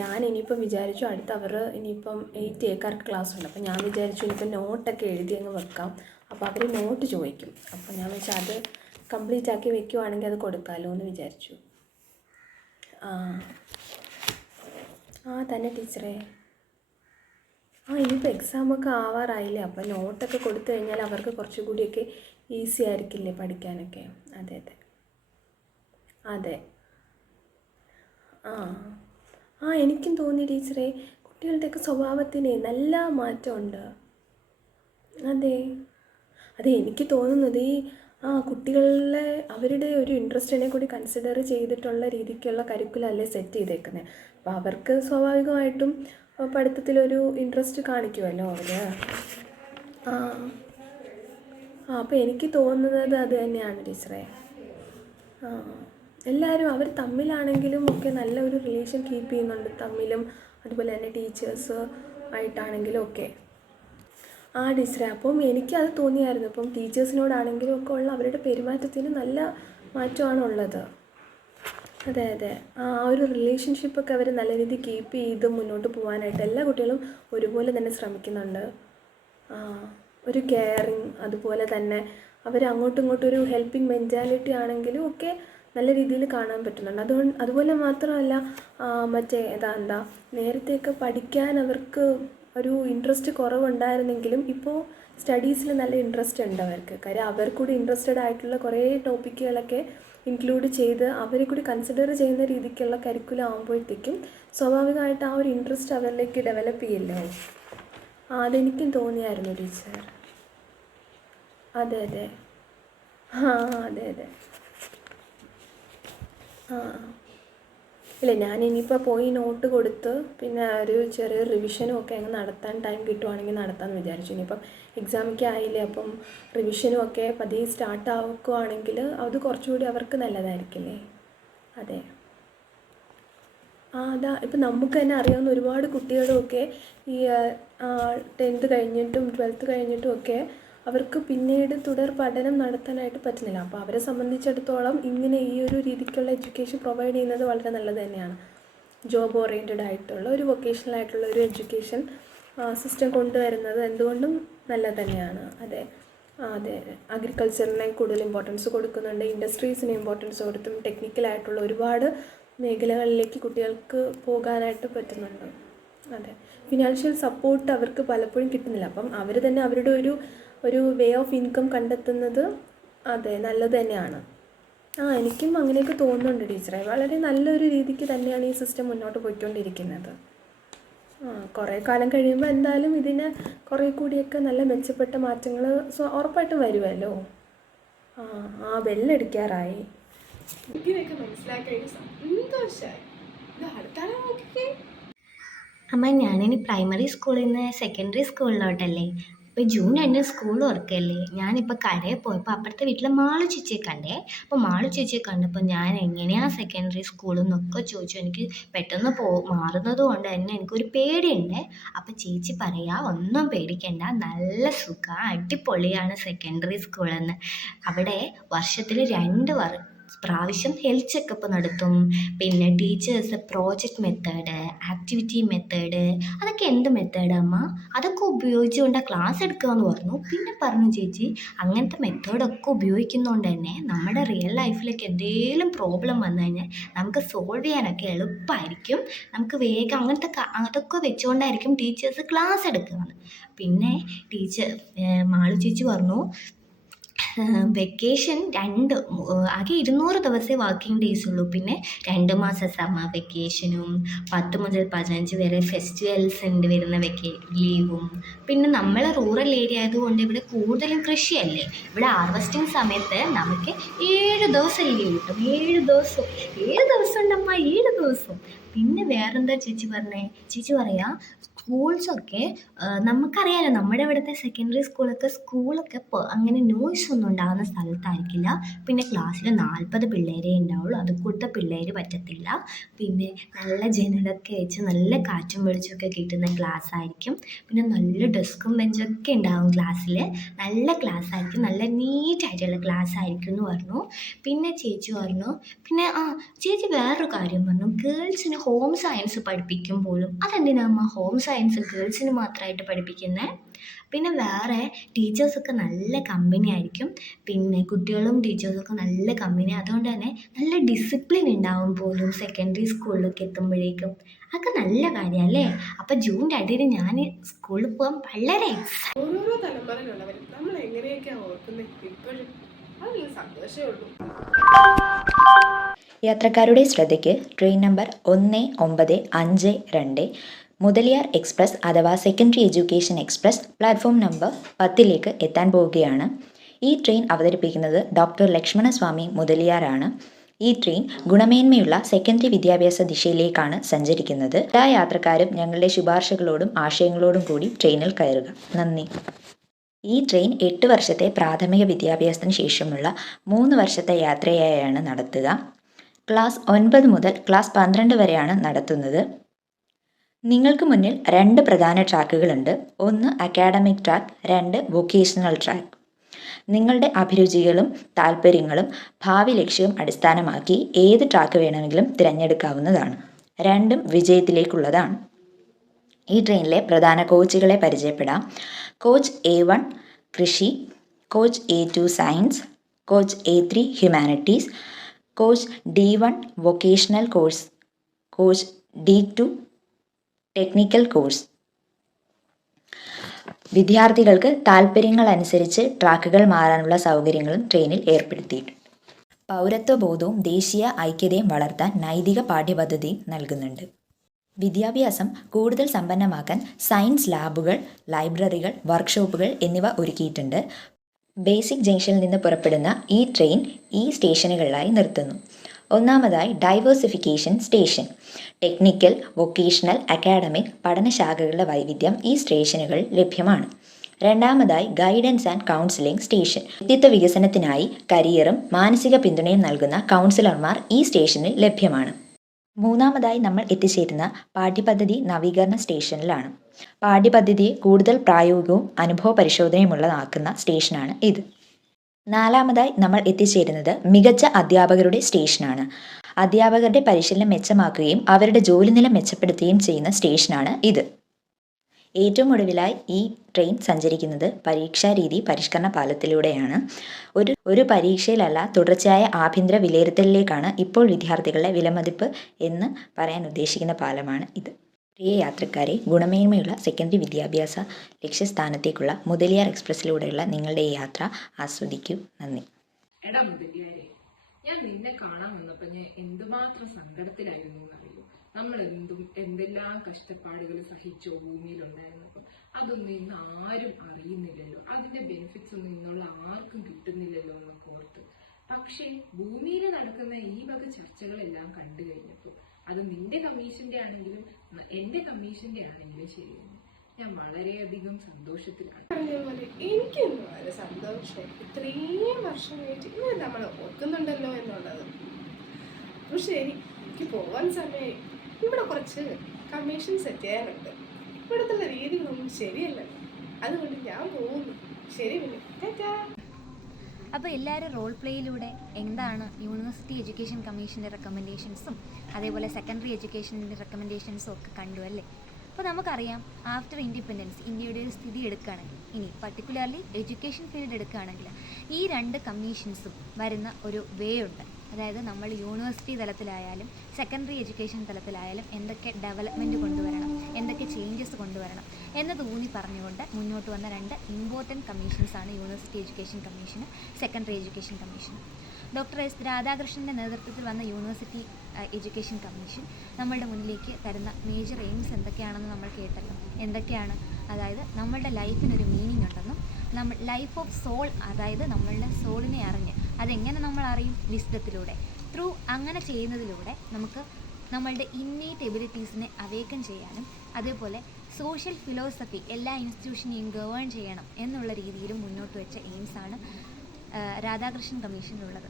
ഞാൻ ഇനിയിപ്പം വിചാരിച്ചു അടുത്ത ഇനിയിപ്പം 8Aക്കാർക്ക് ക്ലാസ് ഉണ്ട്. അപ്പം ഞാൻ വിചാരിച്ചു ഇനിയിപ്പം നോട്ടൊക്കെ എഴുതി അങ്ങ് വെക്കാം. അപ്പോൾ അവർ നോട്ട് ചോദിക്കും. അപ്പോൾ ഞാൻ വെച്ചാൽ അത് കംപ്ലീറ്റ് ആക്കി വെക്കുവാണെങ്കിൽ അത് കൊടുക്കാമല്ലോ എന്ന് വിചാരിച്ചു. തന്നെ ടീച്ചറെ. ഇനിയിപ്പോൾ എക്സാമൊക്കെ ആവാറായില്ലേ, അപ്പോൾ നോട്ടൊക്കെ കൊടുത്തു കഴിഞ്ഞാൽ അവർക്ക് കുറച്ചുകൂടിയൊക്കെ ഈസി ആയിരിക്കില്ലേ പഠിക്കാനൊക്കെ? അതെ അതെ അതെ എനിക്കും തോന്നി ടീച്ചറെ, കുട്ടികളുടെയൊക്കെ സ്വഭാവത്തിന് നല്ല മാറ്റമുണ്ട്. അതെ എനിക്ക് തോന്നുന്നത് ഈ കുട്ടികളെ അവരുടെ ഒരു ഇൻട്രസ്റ്റിനെ കൂടി കൺസിഡർ ചെയ്തിട്ടുള്ള രീതിക്കുള്ള കരിക്കുലല്ലേ സെറ്റ് ചെയ്തേക്കുന്നത്. അപ്പോൾ അവർക്ക് സ്വാഭാവികമായിട്ടും പഠിത്തത്തിലൊരു ഇൻട്രസ്റ്റ് കാണിക്കുമല്ലോ അവർ. അപ്പോൾ എനിക്ക് തോന്നുന്നത് അത് തന്നെയാണ് ടീച്ചറെ. എല്ലാവരും അവർ തമ്മിലാണെങ്കിലും ഒക്കെ നല്ല ഒരു റിലേഷൻ കീപ്പ് ചെയ്യുന്നുണ്ട് തമ്മിലും, അതുപോലെ തന്നെ ടീച്ചേഴ്സ് ആയിട്ടാണെങ്കിലും ഒക്കെ. ടീച്ചറെ, അപ്പം എനിക്കത് തോന്നിയായിരുന്നു. ഇപ്പം ടീച്ചേഴ്സിനോടാണെങ്കിലും ഒക്കെ ഉള്ള അവരുടെ പെരുമാറ്റത്തിന് നല്ല മാറ്റമാണുള്ളത്. അതെ ഒരു റിലേഷൻഷിപ്പൊക്കെ അവർ നല്ല രീതിയിൽ കീപ്പ് ചെയ്ത് മുന്നോട്ട് പോകാനായിട്ട് എല്ലാ കുട്ടികളും ഒരുപോലെ തന്നെ ശ്രമിക്കുന്നുണ്ട്. ഒരു കെയറിങ്, അതുപോലെ തന്നെ അവർ അങ്ങോട്ടും ഇങ്ങോട്ടും ഒരു ഹെൽപ്പിംഗ് മെൻറ്റാലിറ്റി ആണെങ്കിലും ഒക്കെ നല്ല രീതിയിൽ കാണാൻ പറ്റുന്നുണ്ട്. അതുപോലെ മാത്രമല്ല നേരത്തെയൊക്കെ പഠിക്കാൻ അവർക്ക് ഒരു ഇൻട്രസ്റ്റ് കുറവുണ്ടായിരുന്നെങ്കിലും ഇപ്പോൾ സ്റ്റഡീസിൽ നല്ല ഇൻട്രസ്റ്റ് ഉണ്ട് അവർക്ക്. കാര്യം അവർ കൂടി ഇൻട്രസ്റ്റഡ് ആയിട്ടുള്ള കുറേ ടോപ്പിക്കുകളൊക്കെ ഇൻക്ലൂഡ് ചെയ്ത് അവരെ കൂടി കൺസിഡർ ചെയ്യുന്ന രീതിക്കുള്ള കരിക്കുലം ആകുമ്പോഴത്തേക്കും സ്വാഭാവികമായിട്ട് ആ ഒരു ഇൻട്രസ്റ്റ് അവരിലേക്ക് ഡെവലപ്പ് ചെയ്യില്ലേ. അതെനിക്കും തോന്നിയായിരുന്നു ടീച്ചർ. അതെ അതെ അതെ അതെ ഇല്ല, ഞാൻ ഇനിയിപ്പോൾ പോയി നോട്ട് കൊടുത്ത് പിന്നെ ഒരു ചെറിയൊരു റിവിഷനും ഒക്കെ അങ്ങ് നടത്താൻ ടൈം കിട്ടുവാണെങ്കിൽ നടത്താമെന്ന് വിചാരിച്ചു. ഇനിയിപ്പം എക്സാമൊക്കെ ആയില്ലേ, അപ്പം റിവിഷനും ഒക്കെ പതിയെ സ്റ്റാർട്ട് ആക്കുകയാണെങ്കിൽ അത് കുറച്ചുകൂടി അവർക്ക് നല്ലതായിരിക്കില്ലേ. അതെ അതാ ഇപ്പം നമുക്ക് തന്നെ അറിയാവുന്ന ഒരുപാട് കുട്ടികളുമൊക്കെ ഈ 10th കഴിഞ്ഞിട്ടും 12th കഴിഞ്ഞിട്ടും ഒക്കെ അവർക്ക് പിന്നീട് തുടർ പഠനം നടത്താനായിട്ട് പറ്റുന്നില്ല. അപ്പോൾ അവരെ സംബന്ധിച്ചിടത്തോളം ഇങ്ങനെ ഈ ഒരു രീതിക്കുള്ള എഡ്യൂക്കേഷൻ പ്രൊവൈഡ് ചെയ്യുന്നത് വളരെ നല്ലത് തന്നെയാണ്. ജോബ് ഓറിയൻറ്റഡ് ആയിട്ടുള്ള ഒരു വൊക്കേഷണൽ ആയിട്ടുള്ള ഒരു എഡ്യൂക്കേഷൻ സിസ്റ്റം കൊണ്ടുവരുന്നത് എന്തുകൊണ്ടും നല്ലത് തന്നെയാണ്. അതെ അതെ അഗ്രികൾച്ചറിനെ കൂടുതൽ ഇമ്പോർട്ടൻസ് കൊടുക്കുന്നുണ്ട്, ഇൻഡസ്ട്രീസിന് ഇമ്പോർട്ടൻസ് കൊടുത്തും ടെക്നിക്കലായിട്ടുള്ള ഒരുപാട് മേഖലകളിലേക്ക് കുട്ടികൾക്ക് പോകാനായിട്ട് പറ്റുന്നുണ്ട്. അതെ, ഫിനാൻഷ്യൽ സപ്പോർട്ട് അവർക്ക് പലപ്പോഴും കിട്ടുന്നില്ല. അപ്പം അവർ തന്നെ അവരുടെ ഒരു വേ ഓഫ് ഇൻകം കണ്ടെത്തുന്നത് അതെ നല്ലത് തന്നെയാണ്. എനിക്കും അങ്ങനെയൊക്കെ തോന്നുന്നുണ്ട് ടീച്ചറെ. വളരെ നല്ലൊരു രീതിക്ക് തന്നെയാണ് ഈ സിസ്റ്റം മുന്നോട്ട് പോയിക്കൊണ്ടിരിക്കുന്നത്. കുറേ കാലം കഴിയുമ്പോൾ എന്തായാലും ഇതിന് കുറേ കൂടിയൊക്കെ നല്ല മെച്ചപ്പെട്ട മാറ്റങ്ങൾ ഉറപ്പായിട്ടും വരുമല്ലോ. ബെല്ലടിക്കാറായി. ഇതിനൊക്കെ മനസ്സിലാക്കാൻ എനിക്ക് സന്തോഷമായി. ഇത് അടുത്താളെ നോക്കിക്കേ. അമ്മ, ഞാനിനി പ്രൈമറി സ്കൂളിൽ നിന്ന് സെക്കൻഡറി സ്കൂളിലോട്ടല്ലേ. ഇപ്പോൾ ജൂൺ 2 സ്കൂൾ തുറക്കല്ലേ. ഞാനിപ്പോൾ കടയിൽ പോയപ്പോൾ അപ്പുറത്തെ വീട്ടിലെ മാളു ചേച്ചിയെ കണ്ടേ. അപ്പോൾ മാളു ചേച്ചിയെ കണ്ടപ്പോൾ ഞാൻ എങ്ങനെയാണ് സെക്കൻഡറി സ്കൂളിൽ നിന്നൊക്കെ ചോദിച്ചു. എനിക്ക് പെട്ടെന്ന് മാറുന്നത് കൊണ്ട് തന്നെ എനിക്കൊരു പേടിയുണ്ട്. അപ്പോൾ ചേച്ചി പറയാ, ഒന്നും പേടിക്കണ്ട, നല്ല സുഖം, അടിപൊളിയാണ് സെക്കൻഡറി സ്കൂളെന്ന്. അവിടെ വർഷത്തിൽ 2 പ്രാവശ്യം ഹെൽത്ത് ചെക്കപ്പ് നടത്തും. പിന്നെ teachers project method, activity method, അതൊക്കെ എന്ത് മെത്തേഡ് അമ്മ, അതൊക്കെ ഉപയോഗിച്ചുകൊണ്ടാണ് ക്ലാസ് എടുക്കുകയെന്ന് പറഞ്ഞു. പിന്നെ പറഞ്ഞു ചേച്ചി, അങ്ങനത്തെ മെത്തേഡൊക്കെ ഉപയോഗിക്കുന്നതുകൊണ്ട് തന്നെ നമ്മുടെ റിയൽ ലൈഫിലേക്ക് എന്തെങ്കിലും പ്രോബ്ലം വന്നു കഴിഞ്ഞാൽ നമുക്ക് സോൾവ് ചെയ്യാനൊക്കെ എളുപ്പമായിരിക്കും. നമുക്ക് വേഗം അതൊക്കെ വെച്ചുകൊണ്ടായിരിക്കും ടീച്ചേഴ്സ് ക്ലാസ് എടുക്കുന്നത്. പിന്നെ മാളു ചേച്ചി പറഞ്ഞു, വെക്കേഷൻ ആകെ 200 ദിവസമേ വർക്കിംഗ് ഡേയ്സ് ഉള്ളൂ. പിന്നെ 2 മാസം സമ്മർ വെക്കേഷനും 10 മുതൽ 15 വരെ ഫെസ്റ്റിവൽസിൻ്റെ വരുന്ന ലീവും. പിന്നെ നമ്മൾ റൂറൽ ഏരിയ ആയതുകൊണ്ട് ഇവിടെ കൂടുതലും കൃഷിയല്ലേ. ഇവിടെ ഹാർവസ്റ്റിംഗ് സമയത്ത് നമുക്ക് 7 ദിവസം ലീവ് കിട്ടും. 7 ദിവസം ഉണ്ടമ്മ, 7 ദിവസം. പിന്നെ വേറെന്താ ചേച്ചി പറഞ്ഞേ? ചേച്ചി പറയാ, സ്കൂൾസൊക്കെ നമുക്കറിയാലോ, നമ്മുടെ ഇവിടുത്തെ സെക്കൻഡറി സ്കൂളൊക്കെ അങ്ങനെ നോയ്സ് ഒന്നും ഉണ്ടാകുന്ന സ്ഥലത്തായിരിക്കില്ല. പിന്നെ ക്ലാസ്സിൽ 40 പിള്ളേരേ ഉണ്ടാവുള്ളൂ, അത് കൂടുതൽ പിള്ളേർ പറ്റത്തില്ല. പിന്നെ നല്ല ജനലൊക്കെ വെച്ച് നല്ല കാറ്റും വെളിച്ചമൊക്കെ കിട്ടുന്ന ക്ലാസ് ആയിരിക്കും. പിന്നെ നല്ല ഡെസ്കും ബെഞ്ചൊക്കെ ഉണ്ടാവും ക്ലാസ്സിൽ. നല്ല ക്ലാസ് ആയിരിക്കും, നല്ല നീറ്റായിട്ടുള്ള ക്ലാസ് ആയിരിക്കും എന്ന് പറഞ്ഞു. പിന്നെ ചേച്ചി പറഞ്ഞു, പിന്നെ ചേച്ചി വേറൊരു കാര്യം പറഞ്ഞു, ഗേൾസിന് ഹോം സയൻസ് പഠിപ്പിക്കും പോലും. അതെന്തിനാ അമ്മ ഹോം സയൻസ് ഗേൾസിന് മാത്രമായിട്ട് പഠിപ്പിക്കുന്നത്? പിന്നെ വേറെ ടീച്ചേഴ്സൊക്കെ നല്ല കമ്പനി ആയിരിക്കും. പിന്നെ കുട്ടികളും ടീച്ചേഴ്സൊക്കെ നല്ല കമ്പനി, അതുകൊണ്ട് തന്നെ നല്ല ഡിസിപ്ലിൻ ഉണ്ടാവും പോലും സെക്കൻഡറി സ്കൂളിലൊക്കെ എത്തുമ്പോഴേക്കും. അതൊക്കെ നല്ല കാര്യമല്ലേ. അപ്പം ജൂൺ 2 ഞാൻ സ്കൂളിൽ പോകാൻ വളരെ ഓരോരോ തലമുറയിലുള്ളവർ നമ്മൾ എങ്ങനെയൊക്കെയാണ് ഓർക്കുന്നത് ഇപ്പോഴും അതിൽ സന്തോഷമേ ഉള്ളൂ. യാത്രക്കാരുടെ ശ്രദ്ധയ്ക്ക് ട്രെയിൻ നമ്പർ 1952 മുതലിയാർ എക്സ്പ്രസ് അഥവാ secondary education express platform number 10ലേക്ക് എത്താൻ പോവുകയാണ്. ഈ ട്രെയിൻ അവതരിപ്പിക്കുന്നത് ഡോക്ടർ ലക്ഷ്മണസ്വാമി മുതലിയാറാണ്. ഈ ട്രെയിൻ ഗുണമേന്മയുള്ള സെക്കൻഡറി വിദ്യാഭ്യാസ ദിശയിലേക്കാണ് സഞ്ചരിക്കുന്നത്. എല്ലാ യാത്രക്കാരും ഞങ്ങളുടെ ശുപാർശകളോടും ആശയങ്ങളോടും കൂടി ട്രെയിനിൽ കയറുക. നന്ദി. ഈ ട്രെയിൻ 8 വർഷത്തെ പ്രാഥമിക വിദ്യാഭ്യാസത്തിന് ശേഷമുള്ള 3 വർഷത്തെ യാത്രയായാണ് നടത്തുക. ക്ലാസ് 9 മുതൽ ക്ലാസ് 12 വരെയാണ് നടത്തുന്നത്. നിങ്ങൾക്ക് മുന്നിൽ 2 പ്രധാന ട്രാക്കുകളുണ്ട്. 1 അക്കാഡമിക് ട്രാക്ക്, 2 വൊക്കേഷണൽ ട്രാക്ക്. നിങ്ങളുടെ അഭിരുചികളും താല്പര്യങ്ങളും ഭാവി ലക്ഷ്യവും അടിസ്ഥാനമാക്കി ഏത് ട്രാക്ക് വേണമെങ്കിലും തിരഞ്ഞെടുക്കാവുന്നതാണ്. രണ്ടും വിജയത്തിലേക്കുള്ളതാണ്. ഈ ട്രെയിനിലെ പ്രധാന കോച്ചുകളെ പരിചയപ്പെടാം. കോച്ച് A1 കൃഷി, coach A2 science, coach A3 humanities, coach D1 vocational course, coach D2 technical course. വിദ്യാർത്ഥികൾക്ക് താല്പര്യങ്ങൾ അനുസരിച്ച് ട്രാക്കുകൾ മാറാനുള്ള സൗകര്യങ്ങളും ട്രെയിനിൽ ഏർപ്പെടുത്തിയിട്ടുണ്ട്. പൗരത്വബോധവും ദേശീയ ഐക്യതയും വളർത്താൻ നൈതിക പാഠ്യപദ്ധതി നൽകുന്നുണ്ട്. വിദ്യാഭ്യാസം കൂടുതൽ സമ്പന്നമാക്കാൻ സയൻസ് ലാബുകൾ, ലൈബ്രറികൾ, വർക്ക്ഷോപ്പുകൾ എന്നിവ ഒരുക്കിയിട്ടുണ്ട്. ബേസിക് ജംഗ്ഷനിൽ നിന്ന് പുറപ്പെടുന്ന ഈ ട്രെയിൻ ഈ സ്റ്റേഷനുകളിലായി നിർത്തുന്നു. ഒന്നാമതായി diversification station. Technical, vocational, academic പഠനശാഖകളുടെ വൈവിധ്യം ഈ സ്റ്റേഷനുകളിൽ ലഭ്യമാണ്. രണ്ടാമതായി ഗൈഡൻസ് ആൻഡ് കൗൺസിലിംഗ് സ്റ്റേഷൻ. വ്യക്തിത്വ വികസനത്തിനായി കരിയറും മാനസിക പിന്തുണയും നൽകുന്ന കൗൺസിലർമാർ ഈ സ്റ്റേഷനിൽ ലഭ്യമാണ്. മൂന്നാമതായി നമ്മൾ എത്തിച്ചേരുന്ന പാഠ്യപദ്ധതി നവീകരണ സ്റ്റേഷനിലാണ്. പാഠ്യപദ്ധതിയെ കൂടുതൽ പ്രായോഗികവും അനുഭവ പരിശോധനയുമുള്ളതാക്കുന്ന സ്റ്റേഷനാണ് ഇത്. നാലാമതായി നമ്മൾ എത്തിച്ചേരുന്നത് മികച്ച അധ്യാപകരുടെ സ്റ്റേഷനാണ്. അധ്യാപകരുടെ പരിശീലനം മെച്ചമാക്കുകയും അവരുടെ ജോലിനില മെച്ചപ്പെടുത്തുകയും ചെയ്യുന്ന സ്റ്റേഷനാണ് ഇത്. ഏറ്റവും ഒടുവിലായി ഈ ട്രെയിൻ സഞ്ചരിക്കുന്നത് പരീക്ഷാരീതി പരിഷ്കരണ പാലത്തിലൂടെയാണ്. ഒരു പരീക്ഷയിലല്ല, തുടർച്ചയായ ആഭ്യന്തര വിലയിരുത്തലിലേക്കാണ് ഇപ്പോൾ വിദ്യാർത്ഥികളുടെ വിലമതിപ്പ് എന്ന് പറയാൻ ഉദ്ദേശിക്കുന്ന പാലമാണ് ഇത്. പ്രിയ യാത്രക്കാരെ, ഗുണമേന്മയുള്ള സെക്കൻഡറി വിദ്യാഭ്യാസ ലക്ഷ്യസ്ഥാനത്തേക്കുള്ള മുതലിയാർ എക്സ്പ്രസ്സിലൂടെയുള്ള നിങ്ങളുടെ ഈ യാത്ര ആസ്വദിക്കൂ. നന്ദി. എടാ മുതലിയാരെ, ഞാൻ നിന്നെ കാണാൻ വന്നപ്പോൾ ഞാൻ എന്തുമാത്രം സങ്കടത്തിലായിരുന്നു എന്നറിയോ. നമ്മൾ എന്തെല്ലാം കഷ്ടപ്പാടുകൾ സഹിച്ചോ ഭൂമിയിലുണ്ടായിരുന്നപ്പോൾ. അതൊന്നും ഇന്ന് ആരും അറിയുന്നില്ലല്ലോ, അതിന്റെ ബെനിഫിറ്റ്സ് ഒന്നും ഇന്നുള്ള ആർക്കും കിട്ടുന്നില്ലല്ലോ എന്നൊക്കെ ഓർത്ത്. പക്ഷേ ഭൂമിയിൽ നടക്കുന്ന ഈ വക ചർച്ചകളെല്ലാം കണ്ടു കഴിഞ്ഞപ്പോൾ അത് നിന്റെ കമ്മീഷന്റെ ആണെങ്കിലും എന്റെ കമ്മീഷന്റെ ആണെങ്കിലും ശരിയാണ്, ഞാൻ വളരെയധികം സന്തോഷത്തിലാണ്. പറഞ്ഞതുപോലെ എനിക്കൊന്നും വളരെ സന്തോഷം. ഇത്രയും വർഷമായിട്ട് ഇങ്ങനെ നമ്മൾ ഓർക്കുന്നുണ്ടല്ലോ എന്നുള്ളത്. അപ്പോൾ ശരി, എനിക്ക് പോകാൻ സമയമായി. ഇവിടെ കുറച്ച് കമ്മീഷൻ സെറ്റ് ചെയ്യാനുണ്ട്. ഇവിടുത്തെ രീതികളൊന്നും ശരിയല്ല, അതുകൊണ്ട് ഞാൻ പോകുന്നു. ശരി, പിന്നെ ടാറ്റാ. അപ്പോൾ എല്ലാവരും റോൾ പ്ലേയിലൂടെ എന്താണ് യൂണിവേഴ്സിറ്റി എഡ്യൂക്കേഷൻ കമ്മീഷൻ്റെ റെക്കമെൻഡേഷൻസും അതേപോലെ സെക്കൻഡറി എഡ്യൂക്കേഷൻ്റെ റെക്കമെൻഡേഷൻസും ഒക്കെ കണ്ടു അല്ലേ. അപ്പോൾ നമുക്കറിയാം, ആഫ്റ്റർ ഇൻഡിപെൻഡൻസ് ഇന്ത്യയുടെ ഒരു സ്ഥിതി എടുക്കുകയാണെങ്കിൽ, ഇനി പർട്ടിക്കുലർലി എഡ്യൂക്കേഷൻ ഫീൽഡ് എടുക്കുകയാണെങ്കിൽ, ഈ രണ്ട് കമ്മീഷൻസും വരുന്ന ഒരു വേ ഉണ്ട്. അതായത് നമ്മൾ യൂണിവേഴ്സിറ്റി തലത്തിലായാലും സെക്കൻഡറി എഡ്യൂക്കേഷൻ തലത്തിലായാലും എന്തൊക്കെ ഡെവലപ്മെൻറ്റ് കൊണ്ടുവരണം, എന്തൊക്കെ ചേഞ്ചസ് കൊണ്ടുവരണം എന്നത് ഊന്നി പറഞ്ഞുകൊണ്ട് മുന്നോട്ട് വന്ന രണ്ട് ഇമ്പോർട്ടൻറ്റ് കമ്മീഷൻസാണ് യൂണിവേഴ്സിറ്റി എഡ്യൂക്കേഷൻ കമ്മീഷനും സെക്കൻഡറി എഡ്യൂക്കേഷൻ കമ്മീഷനും. ഡോക്ടർ എസ് രാധാകൃഷ്ണൻ്റെ നേതൃത്വത്തിൽ വന്ന യൂണിവേഴ്സിറ്റി എഡ്യൂക്കേഷൻ കമ്മീഷൻ നമ്മളുടെ മുന്നിലേക്ക് തരുന്ന മേജർ എയിംസ് എന്തൊക്കെയാണെന്ന് നമ്മൾ കേട്ടല്ലോ. എന്തൊക്കെയാണ്? അതായത് നമ്മളുടെ ലൈഫിനൊരു മീനിങ് ഉണ്ടെന്നും, നമ്മൾ ലൈഫ് ഓഫ് സോൾ, അതായത് നമ്മളുടെ സോളിനെ അറിഞ്ഞ് അതെങ്ങനെ നമ്മൾ അറിയും? വിസ്ഡത്തിലൂടെ. ത്രൂ അങ്ങനെ ചെയ്യുന്നതിലൂടെ നമുക്ക് നമ്മളുടെ ഇന്നേറ്റ് എബിലിറ്റീസിനെ അവേക്കൻ ചെയ്യാനും, അതേപോലെ സോഷ്യൽ ഫിലോസഫി എല്ലാ ഇൻസ്റ്റിറ്റ്യൂഷനെയും ഗവേൺ ചെയ്യണം എന്നുള്ള രീതിയിലും മുന്നോട്ട് വെച്ച എയിംസാണ് രാധാകൃഷ്ണൻ കമ്മീഷനിലുള്ളത്.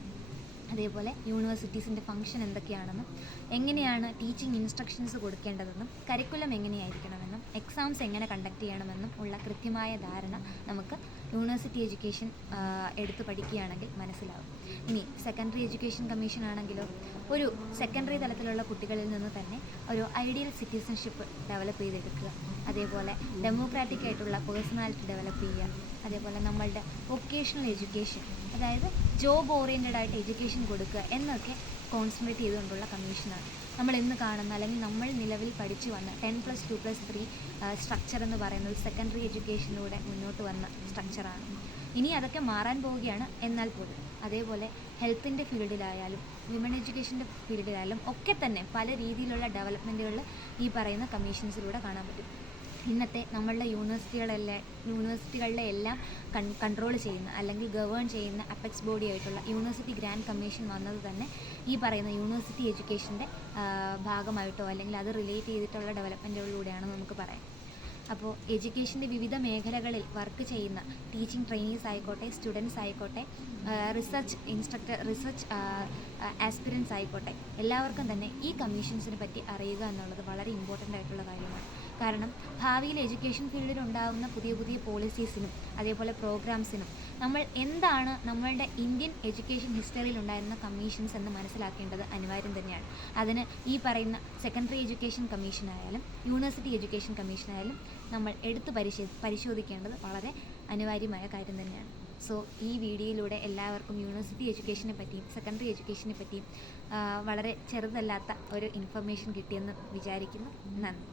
അതേപോലെ യൂണിവേഴ്സിറ്റീസിൻ്റെ ഫംഗ്ഷൻ എന്തൊക്കെയാണെന്നും, എങ്ങനെയാണ് ടീച്ചിങ് ഇൻസ്ട്രക്ഷൻസ് കൊടുക്കേണ്ടതെന്നും, കരിക്കുലം എങ്ങനെയായിരിക്കണമെന്നും, എക്സാംസ് എങ്ങനെ കണ്ടക്ട് ചെയ്യണമെന്നും ഉള്ള കൃത്യമായ ധാരണ നമുക്ക് യൂണിവേഴ്സിറ്റി എഡ്യൂക്കേഷൻ എടുത്ത് പഠിക്കുകയാണെങ്കിൽ മനസ്സിലാവും. ഇനി സെക്കൻഡറി എഡ്യൂക്കേഷൻ കമ്മീഷൻ ആണെങ്കിലോ, ഒരു സെക്കൻഡറി തലത്തിലുള്ള കുട്ടികളിൽ നിന്ന് തന്നെ ഒരു ഐഡിയൽ സിറ്റിസൺഷിപ്പ് ഡെവലപ്പ് ചെയ്തെടുക്കുക, അതേപോലെ ഡെമോക്രാറ്റിക് ആയിട്ടുള്ള പേഴ്സണാലിറ്റി ഡെവലപ്പ് ചെയ്യുക, അതേപോലെ നമ്മളുടെ വൊക്കേഷണൽ എഡ്യൂക്കേഷൻ, അതായത് ജോബ് ഓറിയൻറ്റഡ് ആയിട്ട് എഡ്യൂക്കേഷൻ കൊടുക്കുക എന്നൊക്കെ കോൺസെൻട്രേറ്റ് ചെയ്തുകൊണ്ടുള്ള കമ്മീഷനാണ്. നമ്മൾ ഇന്ന് കാണുന്ന, അല്ലെങ്കിൽ നമ്മൾ നിലവിൽ പഠിച്ചു വന്ന 10+2+3 സ്ട്രക്ചർ എന്ന് പറയുന്നത് സെക്കൻഡറി എഡ്യൂക്കേഷനിലൂടെ മുന്നോട്ട് വന്ന സ്ട്രക്ചറാണ്. ഇനി അതൊക്കെ മാറാൻ പോവുകയാണ്. എന്നാൽ പോലും അതേപോലെ ഹെൽത്തിൻ്റെ ഫീൽഡിലായാലും വിമൺ എഡ്യൂക്കേഷൻ്റെ ഫീൽഡിലായാലും ഒക്കെ തന്നെ പല രീതിയിലുള്ള ഡെവലപ്മെൻറ്റുകൾ ഈ പറയുന്ന കമ്മീഷൻസിലൂടെ കാണാൻ പറ്റും. ഇന്നത്തെ നമ്മളുടെ യൂണിവേഴ്സിറ്റികളിലെ എല്ലാം കൺട്രോൾ ചെയ്യുന്ന അല്ലെങ്കിൽ ഗവേൺ ചെയ്യുന്ന അപ്പെക്സ് ബോഡി ആയിട്ടുള്ള യൂണിവേഴ്സിറ്റി ഗ്രാൻഡ് കമ്മീഷൻ വന്നത് തന്നെ ഈ പറയുന്ന യൂണിവേഴ്സിറ്റി എഡ്യൂക്കേഷൻ്റെ ഭാഗമായിട്ടോ അല്ലെങ്കിൽ അത് റിലേറ്റ് ചെയ്തിട്ടുള്ള ഡെവലപ്മെൻറ്റുകളിലൂടെയാണെന്ന് നമുക്ക് പറയാം. അപ്പോൾ എഡ്യൂക്കേഷൻ്റെ വിവിധ മേഖലകളിൽ വർക്ക് ചെയ്യുന്ന ടീച്ചിങ് ട്രെയിനീസ് ആയിക്കോട്ടെ, സ്റ്റുഡൻസ് ആയിക്കോട്ടെ, റിസർച്ച് ആസ്പിരൻസ് ആയിക്കോട്ടെ, എല്ലാവർക്കും തന്നെ ഈ കമ്മീഷൻസിനെ പറ്റി അറിയുക എന്നുള്ളത് വളരെ ഇമ്പോർട്ടൻ്റ് ആയിട്ടുള്ള കാര്യമാണ്. കാരണം ഭാവിയിൽ എഡ്യൂക്കേഷൻ ഫീൽഡിൽ ഉണ്ടാകുന്ന പുതിയ പുതിയ പോളിസീസിനും അതേപോലെ പ്രോഗ്രാംസിനും നമ്മൾ എന്താണ് നമ്മളുടെ ഇന്ത്യൻ എഡ്യൂക്കേഷൻ ഹിസ്റ്ററിയിൽ ഉണ്ടായിരുന്ന കമ്മീഷൻസ് എന്ന് മനസ്സിലാക്കേണ്ടത് അനിവാര്യം തന്നെയാണ്. അതിന് ഈ പറയുന്ന സെക്കൻഡറി എഡ്യൂക്കേഷൻ കമ്മീഷനായാലും യൂണിവേഴ്സിറ്റി എഡ്യൂക്കേഷൻ കമ്മീഷനായാലും നമ്മൾ എടുത്ത് പരിശോധിക്കേണ്ടത് വളരെ അനിവാര്യമായ കാര്യം തന്നെയാണ്. സോ ഈ വീഡിയോയിലൂടെ എല്ലാവർക്കും യൂണിവേഴ്സിറ്റി എഡ്യൂക്കേഷനെ പറ്റിയും സെക്കൻഡറി എഡ്യൂക്കേഷനെ പറ്റിയും വളരെ ചെറുതല്ലാത്ത ഒരു ഇൻഫർമേഷൻ കിട്ടിയെന്ന് വിചാരിക്കുന്നു. നന്ദി.